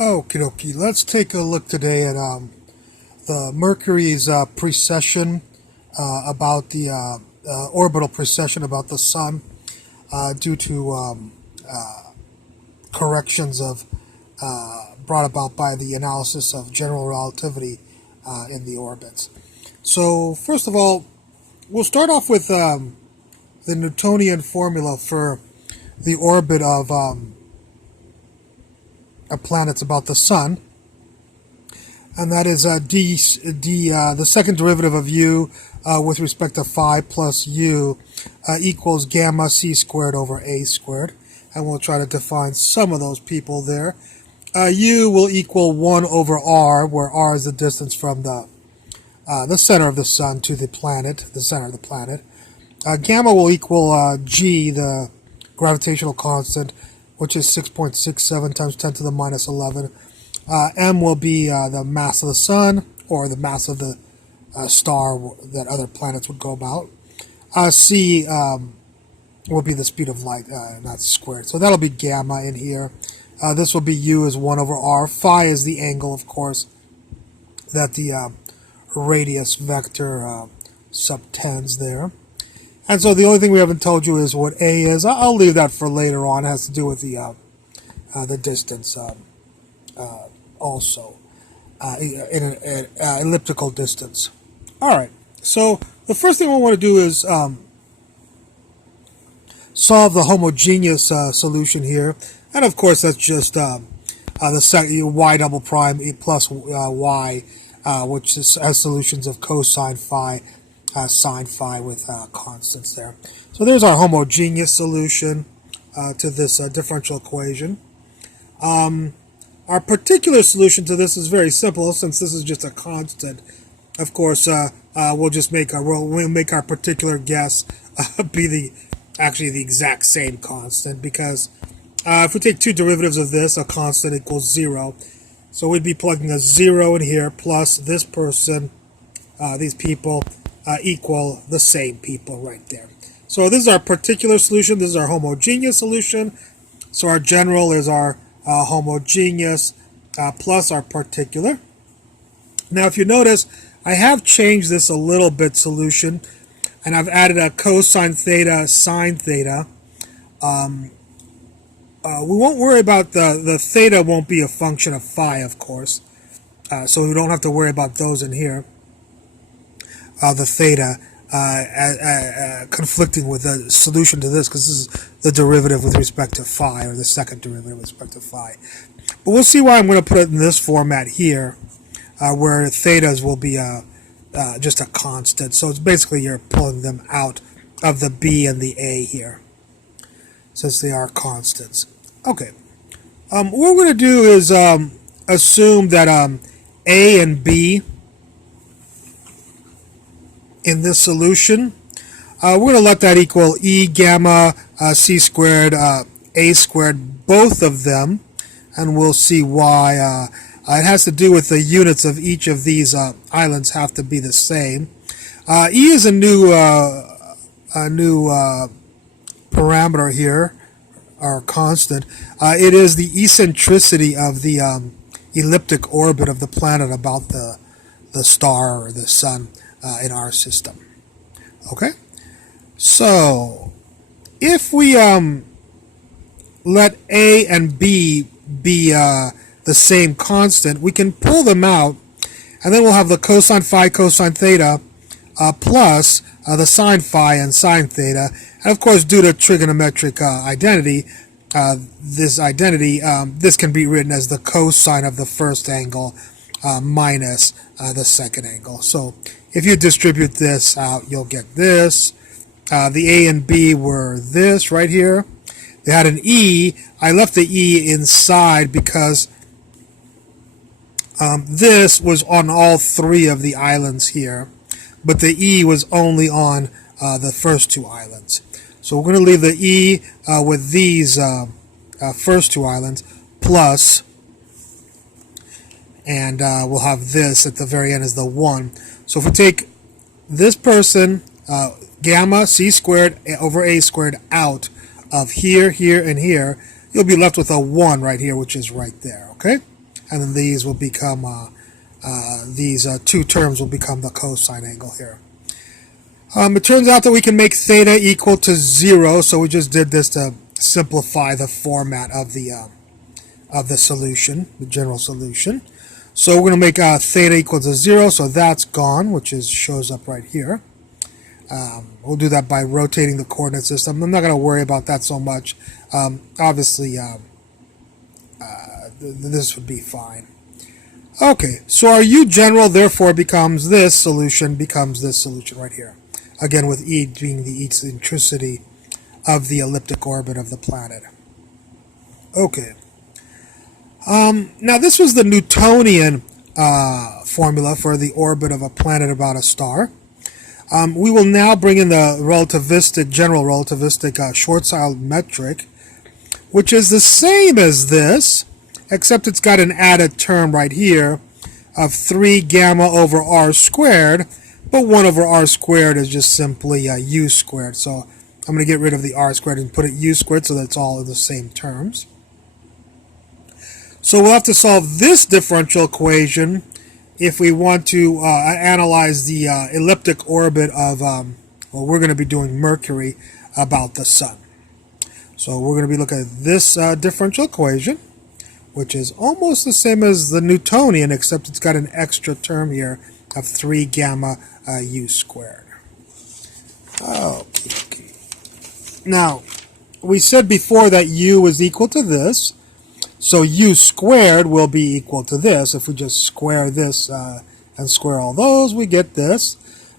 Okie dokie. Let's take a look today at the Mercury's precession about the orbital precession about the Sun due to corrections of brought about by the analysis of general relativity in the orbits. So first of all, we'll start off with the Newtonian formula for the orbit of planets about the Sun, and that is the second derivative of u with respect to phi plus u equals gamma c squared over a squared, and we'll try to define some of those people there. U will equal 1 over r, where r is the distance from the center of the Sun to the planet, the center of the planet. Gamma will equal g, the gravitational constant, which is 6.67 times 10 to the minus 11. M will be the mass of the Sun, or the mass of the star that other planets would go about. C will be the speed of light, not squared. So that'll be gamma in here. This will be U is 1 over r. Phi is the angle, of course, that the radius vector subtends there. And so the only thing we haven't told you is what A is. I'll leave that for later on. It has to do with the distance also, in an elliptical distance. All right, so the first thing we want to do is solve the homogeneous solution here. And of course, that's just the y double prime plus y, which has solutions of cosine phi, sine phi with constants there. So there's our homogeneous solution to this differential equation. Our particular solution to this is very simple, since this is just a constant. Of course, we'll just make our particular guess be actually the exact same constant, because if we take two derivatives of this, a constant equals 0. So we'd be plugging a 0 in here plus this person, these people, equal the same people right there. So this is our particular solution. This is our homogeneous solution. So our general is our homogeneous plus our particular. Now if you notice, I have changed this a little bit solution, and I've added a cosine theta, sine theta. We won't worry about the theta won't be a function of phi, of course. So we don't have to worry about those in here. The theta conflicting with the solution to this, because this is the derivative with respect to phi, or the second derivative with respect to phi. But we'll see why I'm going to put it in this format here, where thetas will be just a constant. So it's basically you're pulling them out of the b and the a here, since they are constants. Okay. What we're going to do is assume that a and b in this solution, we're going to let that equal e gamma c squared a squared, both of them, and we'll see why. It has to do with the units of each of these islands have to be the same. E is a new parameter here, or constant. It is the eccentricity of the elliptic orbit of the planet about the star or the Sun in our system. Okay, so if we let A and B be the same constant, we can pull them out, and then we'll have the cosine phi, cosine theta, plus the sine phi and sine theta. And of course, due to trigonometric identity, this can be written as the cosine of the first angle minus the second angle. So if you distribute this out, you'll get this. The A and B were this right here. They had an E. I left the E inside because this was on all three of the islands here, but the E was only on the first two islands. So we're going to leave the E with these first two islands plus, and we'll have this at the very end as the 1. So if we take this person, gamma c squared over a squared, out of here, here, and here, you'll be left with a 1 right here, which is right there, okay? and then these will become these two terms will become the cosine angle here. It turns out that we can make theta equal to 0, so we just did this to simplify the format of the solution, the general solution. So we're going to make theta equal to 0, so that's gone, which shows up right here. We'll do that by rotating the coordinate system. I'm not going to worry about that so much. Obviously, this would be fine. Okay, so our U general therefore becomes this solution right here. Again, with E being the eccentricity of the elliptic orbit of the planet. Okay. Now this was the Newtonian formula for the orbit of a planet about a star. We will now bring in the general relativistic Schwarzschild metric, which is the same as this, except it's got an added term right here of 3 gamma over r squared, but 1 over r squared is just simply u squared. So I'm going to get rid of the r squared and put it u squared so that's all in the same terms. So we'll have to solve this differential equation if we want to analyze the elliptic orbit of, well, we're going to be doing Mercury about the Sun. So we're going to be looking at this differential equation, which is almost the same as the Newtonian, except it's got an extra term here of 3 gamma u squared. Okay. Now, we said before that u is equal to this, so u squared will be equal to this. If we just square this and square all those, we get this.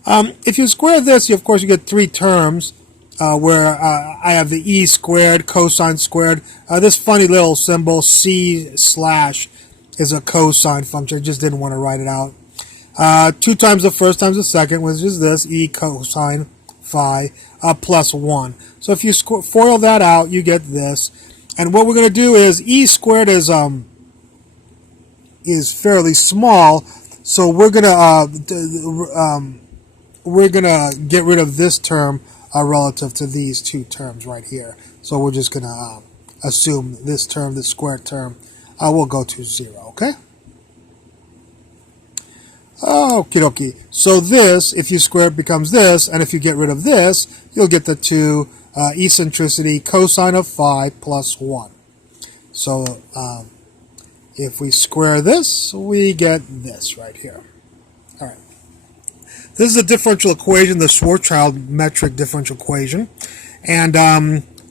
If you square this, of course, you get 3 terms where I have the e squared, cosine squared. This funny little symbol, c slash, is a cosine function. I just didn't want to write it out. 2 times the first times the second, which is this, e cosine phi plus 1. So if you FOIL that out, you get this. And what we're going to do is e squared is fairly small, so we're going to get rid of this term relative to these 2 terms right here. So we're just going to assume this term, this squared term, will go to 0. Okay. Okie dokie. So this, if you square it, becomes this, and if you get rid of this, you'll get the 2 eccentricity cosine of phi plus 1. So if we square this, we get this right here. All right. This is a differential equation, the Schwarzschild metric differential equation, and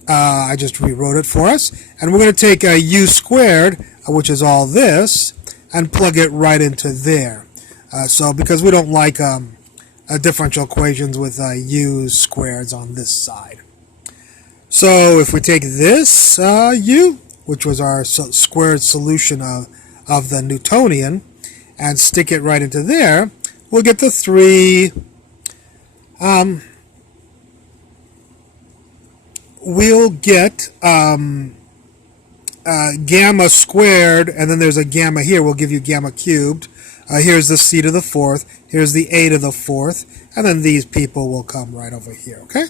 I just rewrote it for us. And we're going to take u squared, which is all this, and plug it right into there. So because we don't like differential equations with u squareds on this side. So if we take this u, which was our squared solution of the Newtonian, and stick it right into there, we'll get the 3. We'll get gamma squared, and then there's a gamma here. We'll give you gamma cubed. Here's the c to the 4th. Here's the a to the 4th. And then these people will come right over here, okay?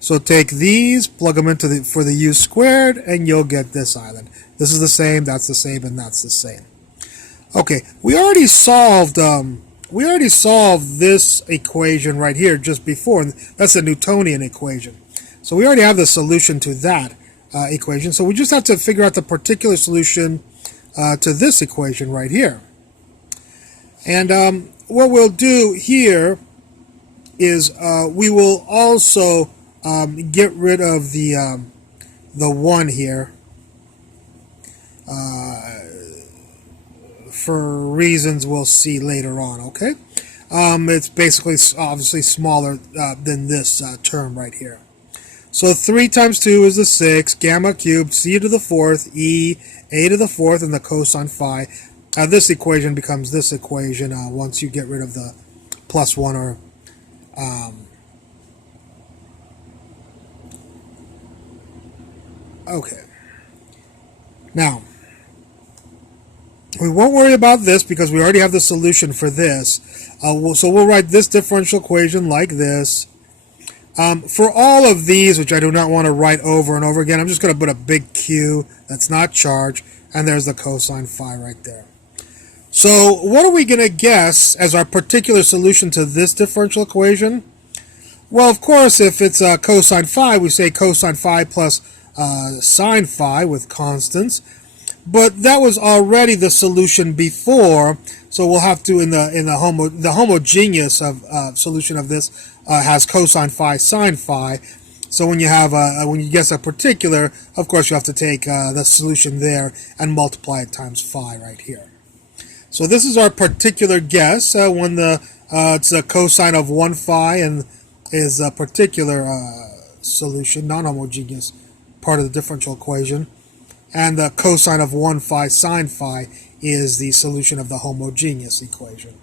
So take these, plug them into for the u squared, and you'll get this island. This is the same, that's the same, and that's the same. Okay, we already solved this equation right here just before, and that's the Newtonian equation. So we already have the solution to that equation. So we just have to figure out the particular solution to this equation right here. And what we'll do here is we will also get rid of the 1 here for reasons we'll see later on, okay? It's basically obviously smaller than this term right here. So 3 times 2 is the 6, gamma cubed, c to the 4th, e, a to the 4th, and the cosine phi. This equation becomes this equation once you get rid of the plus 1 or okay. Now, we won't worry about this because we already have the solution for this. So we'll write this differential equation like this. For all of these, which I do not want to write over and over again, I'm just going to put a big Q that's not charged, and there's the cosine phi right there. So what are we going to guess as our particular solution to this differential equation? Well, of course, if it's cosine phi, we say cosine phi plus sine phi with constants. But that was already the solution before, so we'll have to the homogeneous solution of this has cosine phi sine phi. So when you guess a particular, of course you have to take the solution there and multiply it times phi right here. So this is our particular guess when it's a cosine of 1 phi and is a particular solution, non-homogeneous part of the differential equation. And the cosine of 1 phi sine phi is the solution of the homogeneous equation,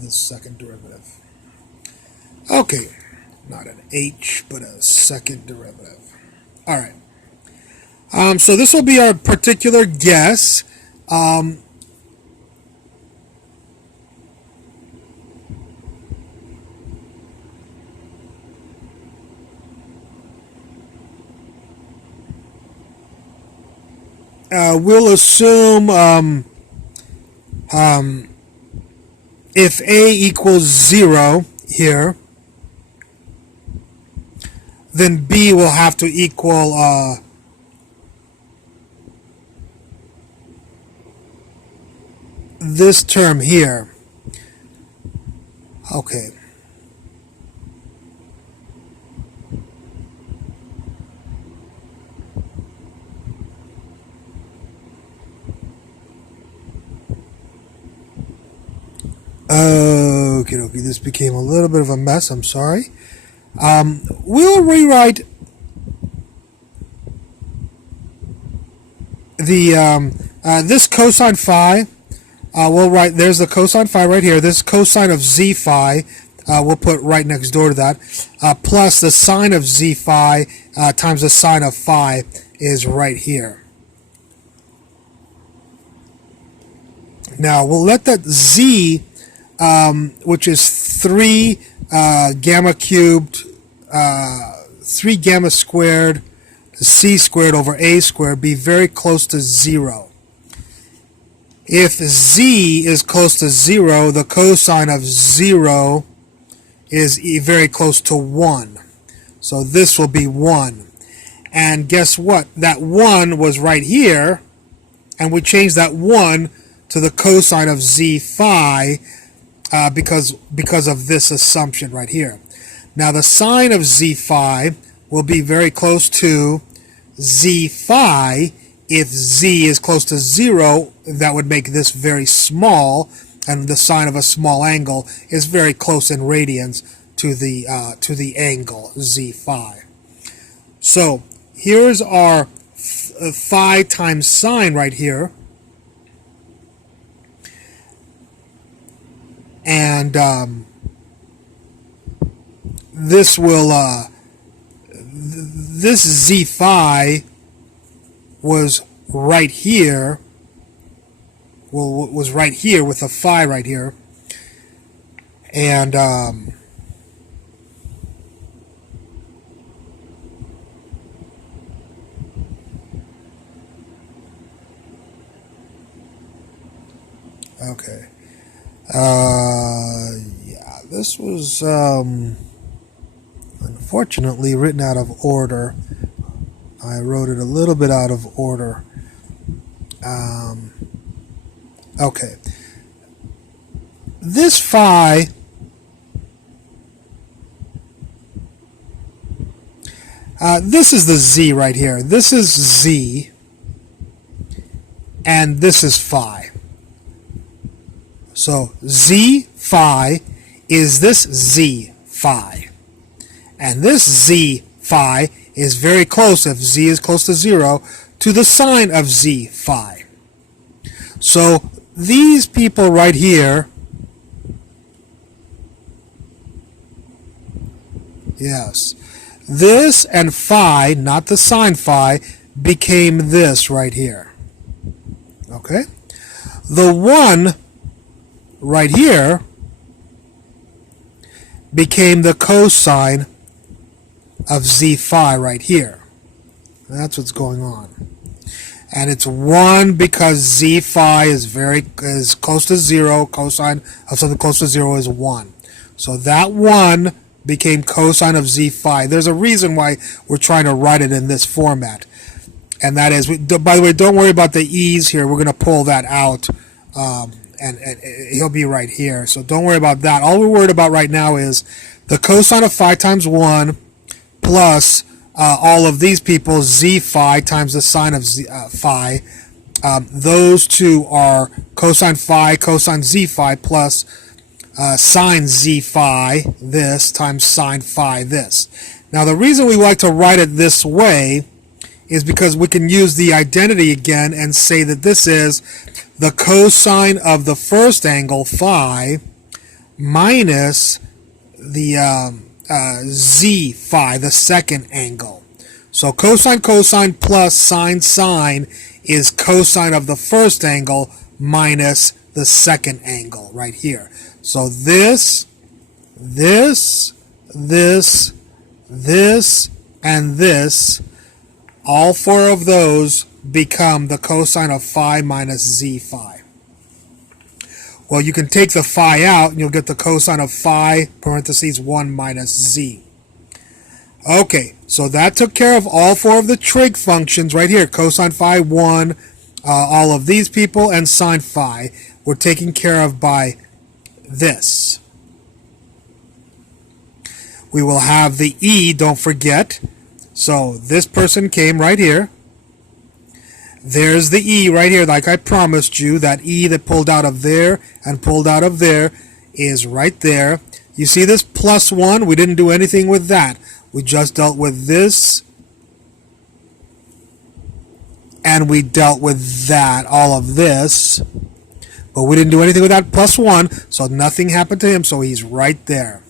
this second derivative. Okay, not an h, but a second derivative. All right. So this will be our particular guess. We'll assume if a equals 0 here, then b will have to equal this term here. Okay. Okay, this became a little bit of a mess, I'm sorry. We'll rewrite the this cosine phi. We'll write, there's the cosine phi right here. This cosine of z phi, we'll put right next door to that, plus the sine of z phi times the sine of phi is right here. Now, we'll let that z, which is 3 gamma cubed, 3 gamma squared, c squared over a squared, be very close to 0. If z is close to 0, the cosine of 0 is very close to 1. So this will be 1. And guess what? That 1 was right here, and we changed that 1 to the cosine of z phi because of this assumption right here. Now the sine of z phi will be very close to z phi. If z is close to 0, that would make this very small, and the sine of a small angle is very close in radians to the angle z phi. So here's our phi times sine right here, and this will this z phi was right here. Well, was right here with a phi right here, and okay. Yeah, this was unfortunately written out of order. I wrote it a little bit out of order. Okay. This phi this is the z right here. This is z, and this is phi. So z phi is this z phi. And this z phi is very close, if z is close to 0, to the sine of z phi. So these people right here, yes, this and phi, not the sine phi, became this right here. Okay? The 1 right here became the cosine of z phi right here. That's what's going on. And it's 1 because z phi is close to 0. Cosine of something close to 0 is 1. So that 1 became cosine of z phi. There's a reason why we're trying to write it in this format. And that is, by the way, don't worry about the e's here. We're going to pull that out. And he'll be right here. So don't worry about that. All we're worried about right now is the cosine of phi times 1 plus all of these people, z phi times the sine of phi. Those two are cosine phi, cosine z phi plus sine z phi this times sine phi this. Now the reason we like to write it this way is because we can use the identity again and say that this is the cosine of the first angle phi minus the z phi, the second angle. So cosine cosine plus sine sine is cosine of the first angle minus the second angle right here. So this, and this, all four of those become the cosine of phi minus z phi. Well, you can take the phi out and you'll get the cosine of phi parentheses 1 minus z. Okay, so that took care of all four of the trig functions right here. Cosine phi 1, all of these people, and sine phi were taken care of by this. We will have the e, don't forget. So this person came right here. There's the e right here, like I promised you. That e that pulled out of there and pulled out of there is right there. You see this plus 1? We didn't do anything with that. We just dealt with this. And we dealt with that, all of this. But we didn't do anything with that plus 1, so nothing happened to him, so he's right there.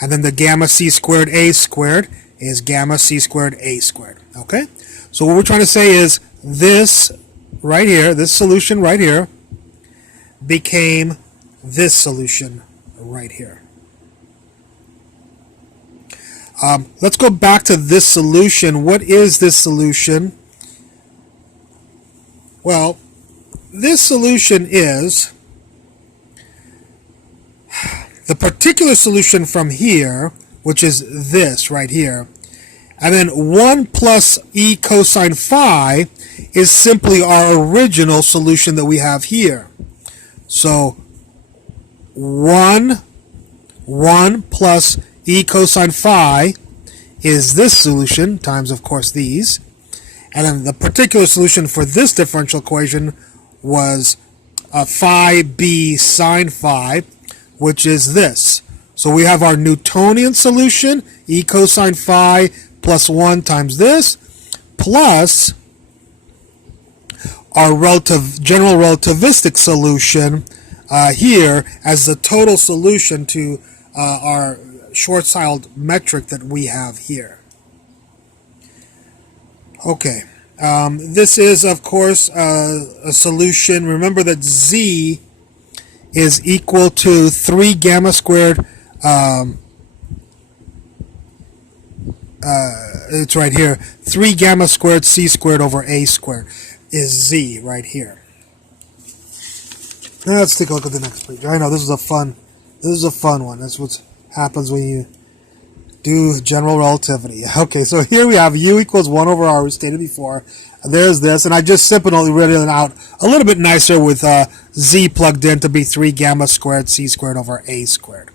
And then the gamma c squared a squared is gamma c squared a squared. Okay? So what we're trying to say is this right here, this solution right here, became this solution right here. Let's go back to this solution. What is this solution? Well, this solution is the particular solution from here, which is this right here. And then 1 plus e cosine phi is simply our original solution that we have here. So 1 plus e cosine phi is this solution times, of course, these. And then the particular solution for this differential equation was phi b sine phi, which is this. So we have our Newtonian solution, e cosine phi plus 1 times this, plus our general relativistic solution here as the total solution to our Schwarzschild metric that we have here. Okay, this is, of course, a solution. Remember that z is equal to 3 gamma squared. It's right here. 3 gamma squared c squared over a squared is z right here. Now let's take a look at the next page. I know this is a fun one. That's what happens when you do general relativity. Okay, so here we have u equals 1 over r, we stated before. There's this, and I just simply read it out a little bit nicer with z plugged in to be 3 gamma squared c squared over a squared.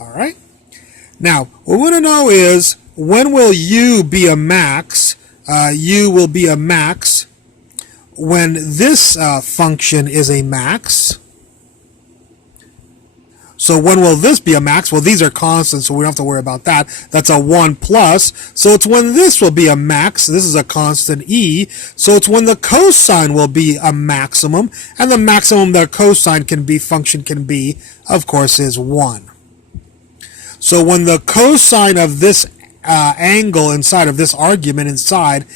All right. Now, what we want to know is, when will u be a max? U will be a max when this function is a max. So when will this be a max? Well, these are constants, so we don't have to worry about that. That's a 1 plus. So it's when this will be a max. This is a constant e. So it's when the cosine will be a maximum. And the maximum that cosine function can be, of course, is 1. So when the cosine of this angle inside of this argument inside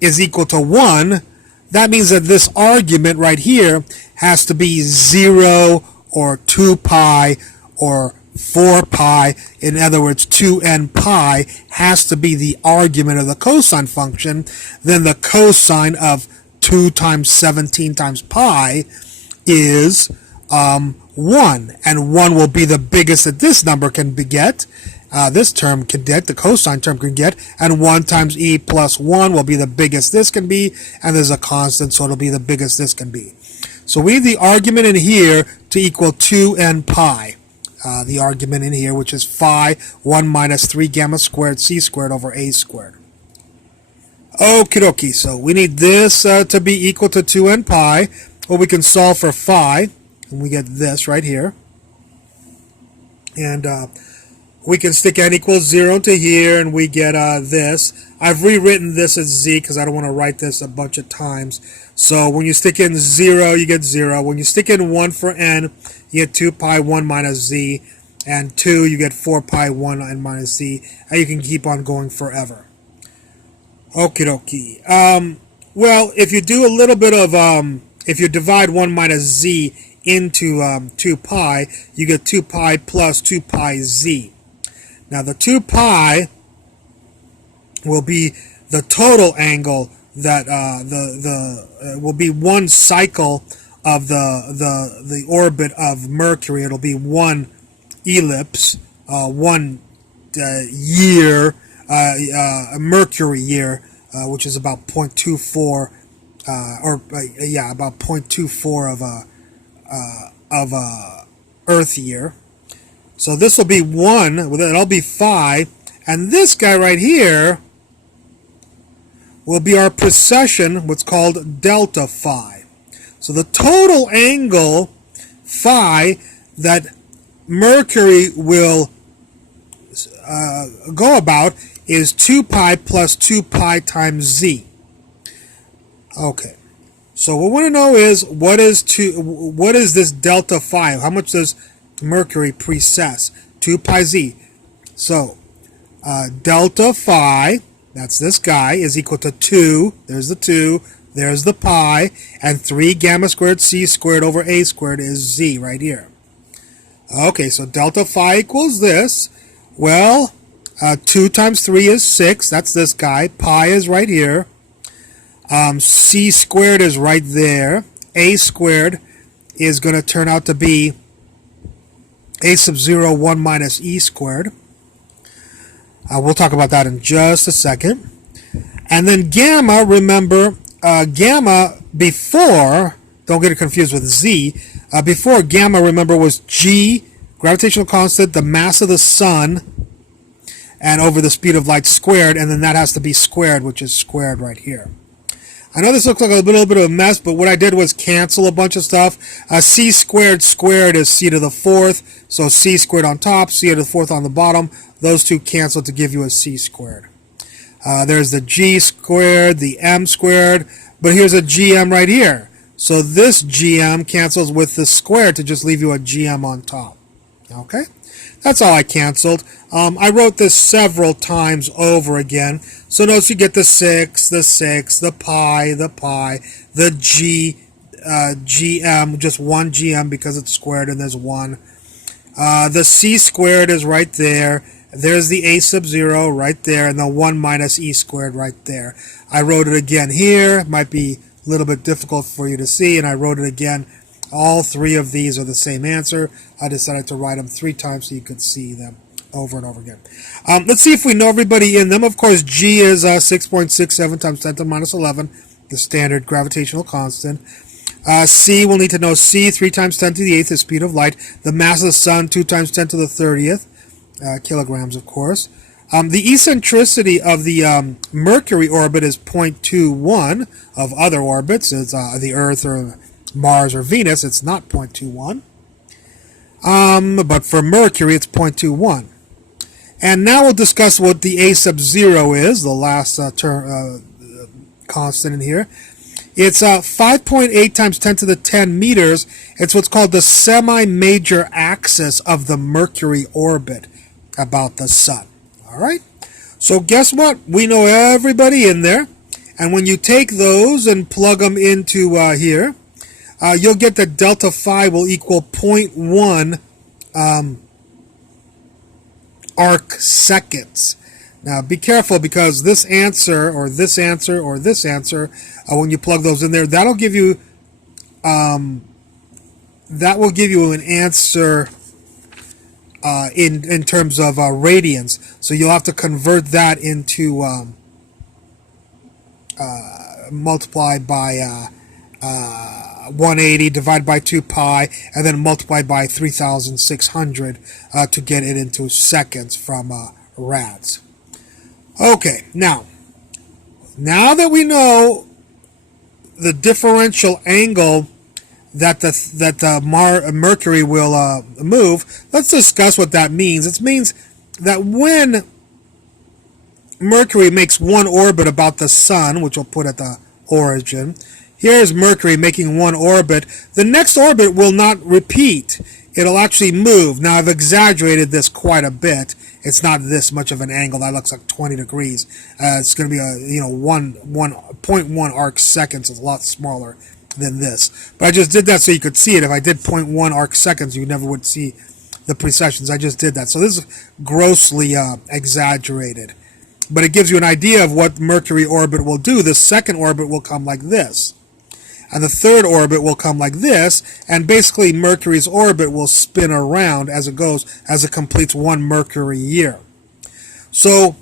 is equal to 1, that means that this argument right here has to be 0 or 2 pi or 4 pi, in other words 2n pi, has to be the argument of the cosine function, then the cosine of 2 times 17 times pi is 1, and 1 will be the biggest that this number can get, this term can get, the cosine term can get, and 1 times e plus 1 will be the biggest this can be, and there's a constant, so it'll be the biggest this can be. So we need the argument in here to equal 2n pi. The argument in here, which is phi 1 minus 3 gamma squared c squared over a squared. Okie dokie, so we need this to be equal to 2n pi. Well, we can solve for phi, and we get this right here. And we can stick n equals 0 to here, and we get this. I've rewritten this as z because I don't want to write this a bunch of times. So when you stick in 0, you get 0. When you stick in 1 for n, you get 2 pi 1 minus z. And 2, you get 4 pi 1 and minus z. And you can keep on going forever. Okie dokie. Well, if you do a little bit of, if you divide 1 minus z into 2 pi, you get 2 pi plus 2 pi z. Now the 2 pi will be the total angle that will be one cycle of the orbit of Mercury. It'll be one ellipse, one year, a Mercury year, which is about 0.24, about 0.24 of a Earth year. So this will be 1, that'll be phi, and this guy right here will be our precession, what's called delta phi. So the total angle phi that Mercury will go about is 2 pi plus 2 pi times z. Okay, so what we want to know is what is this delta phi? How much does Mercury precess? 2 pi z. So delta phi, that's this guy, is equal to 2. There's the 2. There's the pi. And 3 gamma squared c squared over a squared is z right here. Okay, so delta phi equals this. Well, 2 times 3 is 6. That's this guy. Pi is right here. C squared is right there. A squared is going to turn out to be a sub 0, 1 minus e squared. We'll talk about that in just a second. And then gamma, remember, gamma before, don't get it confused with z, before gamma, remember, was g, gravitational constant, the mass of the sun, and over the speed of light squared, and then that has to be squared, which is squared right here. I know this looks like a little bit of a mess, but what I did was cancel a bunch of stuff. C squared squared is c to the 4th, so c squared on top, c to the 4th on the bottom. Those two cancel to give you a c squared. There's the g squared, the m squared, but here's a gm right here. So this gm cancels with the squared to just leave you a gm on top. Okay? That's all I canceled. I wrote this several times over again. So notice you get the 6, the pi, the g, gm, just one gm because it's squared and there's 1. The c squared is right there. There's the a sub 0 right there, and the 1 minus e squared right there. I wrote it again here. It might be a little bit difficult for you to see, and I wrote it again. All 3 of these are the same answer. I decided to write them 3 times so you could see them over and over again. Let's see if we know everybody in them. Of course, g is 6.67 times 10 to the minus 11, the standard gravitational constant. C, we'll need to know c, 3 times 10 to the 8th, the speed of light. The mass of the sun, 2 times 10 to the 30th, kilograms, of course. The eccentricity of the Mercury orbit is 0.21 of other orbits. It's the Earth or Mars or Venus, it's not 0.21. But for Mercury, it's 0.21. And now we'll discuss what the a sub 0 is, the last constant in here. It's 5.8 times 10 to the 10 meters. It's what's called the semi-major axis of the Mercury orbit about the sun. All right? So guess what? We know everybody in there. And when you take those and plug them into here, you'll get that delta phi will equal 0.1 arc seconds. Now be careful, because this answer or this answer or this answer, when you plug those in there, that'll give you an answer in terms of radians. So you'll have to convert that into multiply by 180 divided by 2 pi, and then multiply by 3,600 to get it into seconds from rads. Okay, now that we know the differential angle that the Mercury will move, let's discuss what that means. It means that when Mercury makes one orbit about the Sun, which we'll put at the origin, here's Mercury making one orbit, the next orbit will not repeat. It'll actually move. Now, I've exaggerated this quite a bit. It's not this much of an angle. That looks like 20 degrees. It's going to be 1.1 arc seconds. Is a lot smaller than this. But I just did that so you could see it. If I did 0.1 arc seconds, you never would see the precessions. I just did that. So this is grossly exaggerated. But it gives you an idea of what Mercury orbit will do. The second orbit will come like this. And the third orbit will come like this, and basically Mercury's orbit will spin around as it goes, as it completes one Mercury year. So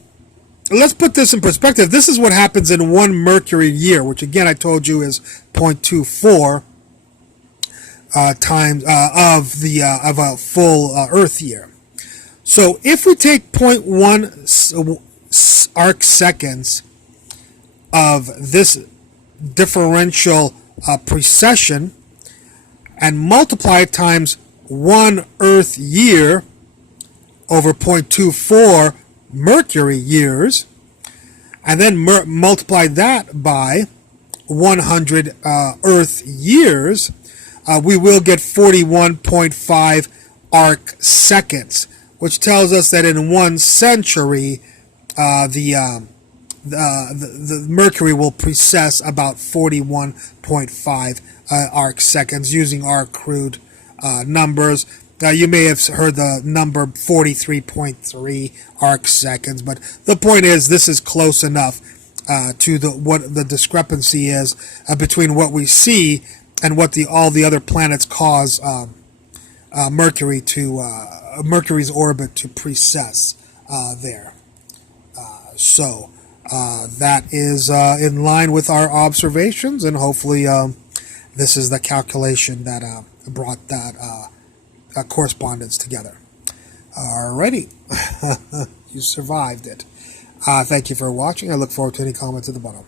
let's put this in perspective. This is what happens in one Mercury year, which again I told you is 0.24 times of a full Earth year. So if we take 0.1 arc seconds of this differential precession and multiply it times 1 Earth year over 0.24 Mercury years, and then multiply that by 100 Earth years, we will get 41.5 arc seconds, which tells us that in 1 century the Mercury will precess about 41.5 arc seconds using our crude numbers. You may have heard the number 43.3 arc seconds, but the point is this is close enough to what the discrepancy is between what we see and what all the other planets cause Mercury's orbit to precess there. So that is in line with our observations, and hopefully this is the calculation that brought that correspondence together. Alrighty, you survived it. Thank you for watching. I look forward to any comments at the bottom.